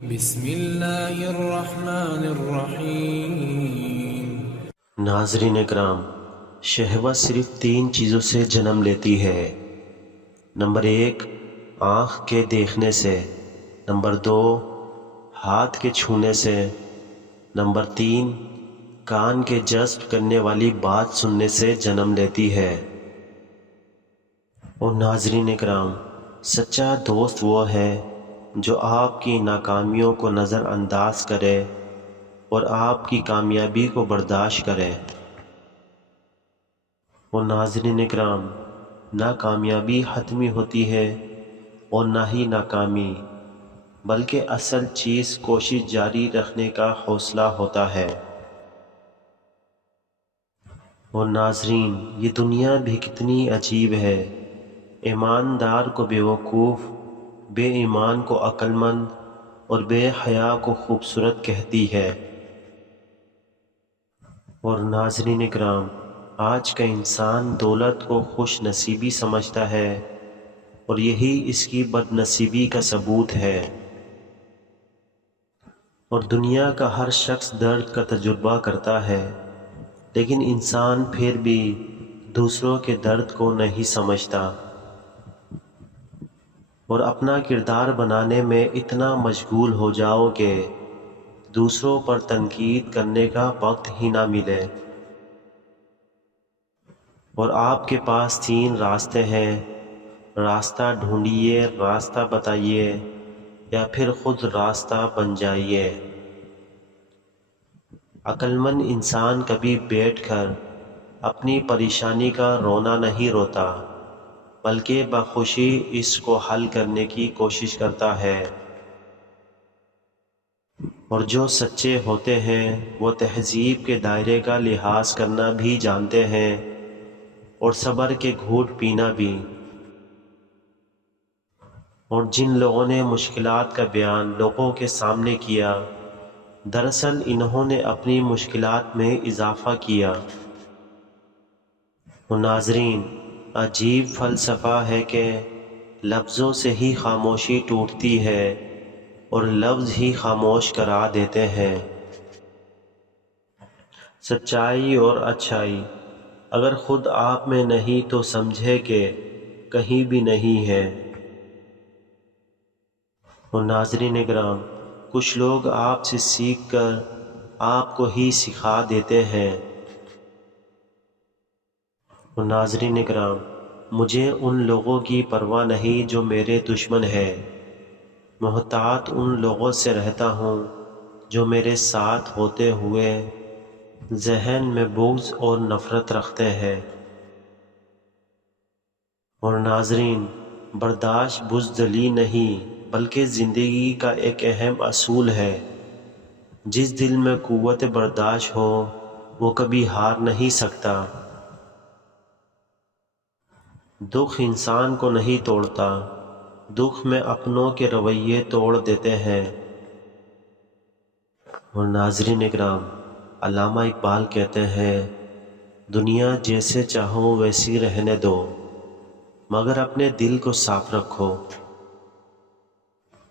بسم اللہ الرحمن الرحیم۔ ناظرین اکرام، شہوت صرف 3 چیزوں سے جنم لیتی ہے۔ نمبر 1 آنکھ کے دیکھنے سے، نمبر 2 ہاتھ کے چھونے سے، نمبر 3 کان کے جذب کرنے والی بات سننے سے جنم لیتی ہے۔ اور ناظرین اکرام، سچا دوست وہ ہے جو آپ کی ناکامیوں کو نظر انداز کرے اور آپ کی کامیابی کو برداشت کرے۔ اور ناظرین اکرام، نہ کامیابی حتمی ہوتی ہے اور نہ ہی ناکامی، بلکہ اصل چیز کوشش جاری رکھنے کا حوصلہ ہوتا ہے۔ اور ناظرین، یہ دنیا بھی کتنی عجیب ہے۔ ایماندار کو بیوقوف، بے ایمان کو عقل مند اور بے حیا کو خوبصورت کہتی ہے۔ اور ناظرین اکرام، آج کا انسان دولت کو خوش نصیبی سمجھتا ہے اور یہی اس کی بد نصیبی کا ثبوت ہے۔ اور دنیا کا ہر شخص درد کا تجربہ کرتا ہے، لیکن انسان پھر بھی دوسروں کے درد کو نہیں سمجھتا اور اپنا کردار بنانے میں اتنا مشغول ہو جاؤ کہ دوسروں پر تنقید کرنے کا وقت ہی نہ ملے۔ اور آپ کے پاس 3 راستے ہیں، راستہ ڈھونڈیے، راستہ بتائیے، یا پھر خود راستہ بن جائیے۔ عقل مند انسان کبھی بیٹھ کر اپنی پریشانی کا رونا نہیں روتا، بلکہ بخوشی اس کو حل کرنے کی کوشش کرتا ہے۔ اور جو سچے ہوتے ہیں وہ تہذیب کے دائرے کا لحاظ کرنا بھی جانتے ہیں اور صبر کے گھونٹ پینا بھی۔ اور جن لوگوں نے مشکلات کا بیان لوگوں کے سامنے کیا، دراصل انہوں نے اپنی مشکلات میں اضافہ کیا۔ اور ناظرین، عجیب فلسفہ ہے کہ لفظوں سے ہی خاموشی ٹوٹتی ہے اور لفظ ہی خاموش کرا دیتے ہیں۔ سچائی اور اچھائی اگر خود آپ میں نہیں تو سمجھے کہ کہیں بھی نہیں ہے۔ اور ناظرین اکرام، کچھ لوگ آپ سے سیکھ کر آپ کو ہی سکھا دیتے ہیں۔ اور ناظرین اکرام، مجھے ان لوگوں کی پرواہ نہیں جو میرے دشمن ہیں، محتاط ان لوگوں سے رہتا ہوں جو میرے ساتھ ہوتے ہوئے ذہن میں بغض اور نفرت رکھتے ہیں۔ اور ناظرین، برداشت بزدلی نہیں بلکہ زندگی کا ایک اہم اصول ہے۔ جس دل میں قوت برداشت ہو وہ کبھی ہار نہیں سکتا۔ دکھ انسان کو نہیں توڑتا، دکھ میں اپنوں کے رویے توڑ دیتے ہیں۔ اور ناظرین اکرام، علامہ اقبال کہتے ہیں، دنیا جیسے چاہو ویسی رہنے دو، مگر اپنے دل کو صاف رکھو۔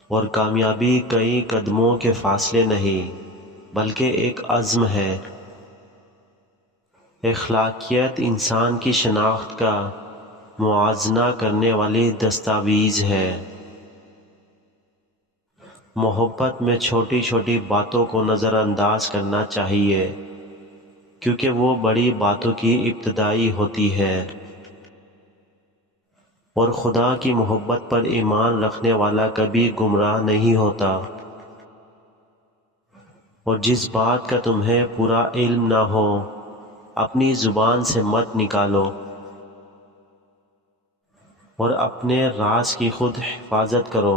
اور کامیابی کئی قدموں کے فاصلے نہیں بلکہ ایک عزم ہے۔ اخلاقیات انسان کی شناخت کا موازنہ کرنے والی دستاویز ہے۔ محبت میں چھوٹی چھوٹی باتوں کو نظر انداز کرنا چاہیے، کیونکہ وہ بڑی باتوں کی ابتدائی ہوتی ہے۔ اور خدا کی محبت پر ایمان رکھنے والا کبھی گمراہ نہیں ہوتا۔ اور جس بات کا تمہیں پورا علم نہ ہو اپنی زبان سے مت نکالو، اور اپنے راز کی خود حفاظت کرو۔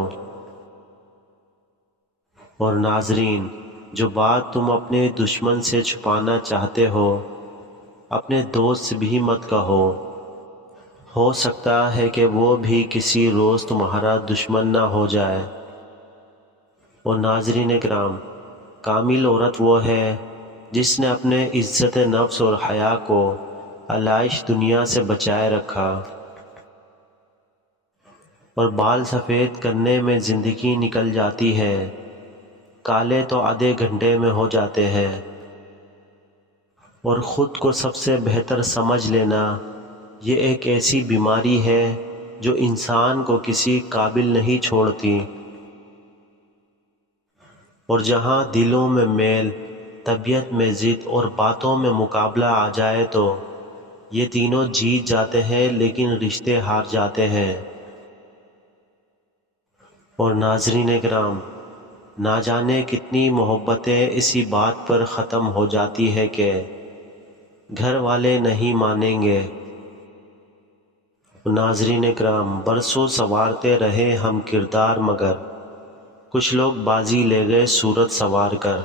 اور ناظرین، جو بات تم اپنے دشمن سے چھپانا چاہتے ہو اپنے دوست سے بھی مت کہو، ہو سکتا ہے کہ وہ بھی کسی روز تمہارا دشمن نہ ہو جائے۔ اور ناظرین اکرام، کامل عورت وہ ہے جس نے اپنے عزت نفس اور حیا کو علائش دنیا سے بچائے رکھا اور بال سفید کرنے میں زندگی نکل جاتی ہے کالے تو آدھے گھنٹے میں ہو جاتے ہیں، اور خود کو سب سے بہتر سمجھ لینا یہ ایک ایسی بیماری ہے جو انسان کو کسی قابل نہیں چھوڑتی، اور جہاں دلوں میں میل، طبیعت میں ضد اور باتوں میں مقابلہ آ جائے تو یہ تینوں جیت جاتے ہیں لیکن رشتے ہار جاتے ہیں۔ اور ناظرین کرام، نہ جانے کتنی محبتیں اسی بات پر ختم ہو جاتی ہے کہ گھر والے نہیں مانیں گے۔ ناظرین کرام، برسوں سنوارتے رہے ہم کردار، مگر کچھ لوگ بازی لے گئے صورت سنوار کر۔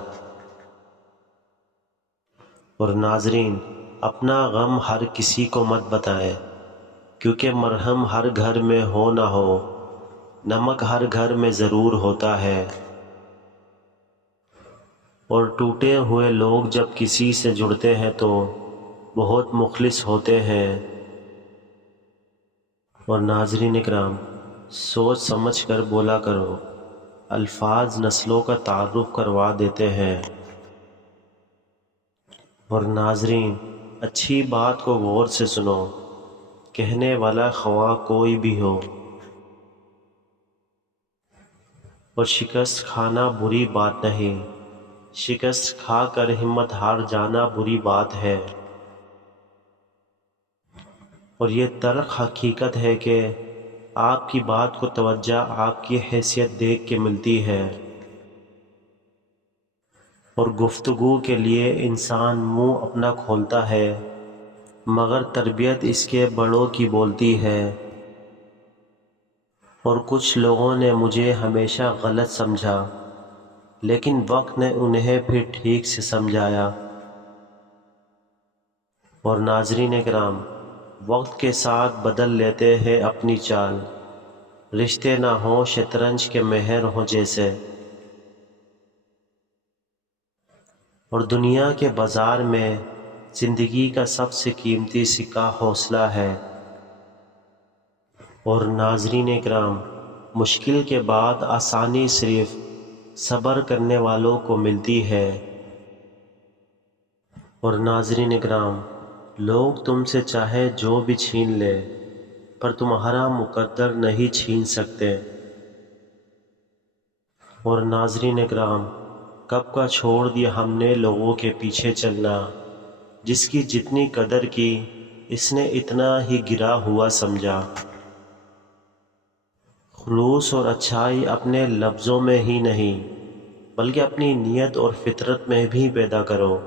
اور ناظرین، اپنا غم ہر کسی کو مت بتائیں، کیونکہ مرہم ہر گھر میں ہو نہ ہو، نمک ہر گھر میں ضرور ہوتا ہے، اور ٹوٹے ہوئے لوگ جب کسی سے جڑتے ہیں تو بہت مخلص ہوتے ہیں۔ اور ناظرین اکرام، سوچ سمجھ کر بولا کرو، الفاظ نسلوں کا تعارف کروا دیتے ہیں۔ اور ناظرین، اچھی بات کو غور سے سنو، کہنے والا خواہ کوئی بھی ہو، اور شکست کھانا بری بات نہیں، شکست کھا کر ہمت ہار جانا بری بات ہے۔ اور یہ تلخ حقیقت ہے کہ آپ کی بات کو توجہ آپ کی حیثیت دیکھ کے ملتی ہے، اور گفتگو کے لیے انسان منہ اپنا کھولتا ہے، مگر تربیت اس کے بڑوں کی بولتی ہے۔ اور کچھ لوگوں نے مجھے ہمیشہ غلط سمجھا، لیکن وقت نے انہیں پھر ٹھیک سے سمجھایا۔ اور ناظرین کرام، وقت کے ساتھ بدل لیتے ہیں اپنی چال، رشتے نہ ہوں شطرنج کے مہر ہوں جیسے۔ اور دنیا کے بازار میں زندگی کا سب سے قیمتی سکہ حوصلہ ہے۔ اور ناظرین اکرام، مشکل کے بعد آسانی صرف صبر کرنے والوں کو ملتی ہے۔ اور ناظرین اکرام، لوگ تم سے چاہے جو بھی چھین لے، پر تمہارا مقدر نہیں چھین سکتے۔ اور ناظرین اکرام، کب کا چھوڑ دیا ہم نے لوگوں کے پیچھے چلنا، جس کی جتنی قدر کی اس نے اتنا ہی گرا ہوا سمجھا۔ خلوص اور اچھائی اپنے لفظوں میں ہی نہیں، بلکہ اپنی نیت اور فطرت میں بھی پیدا کرو۔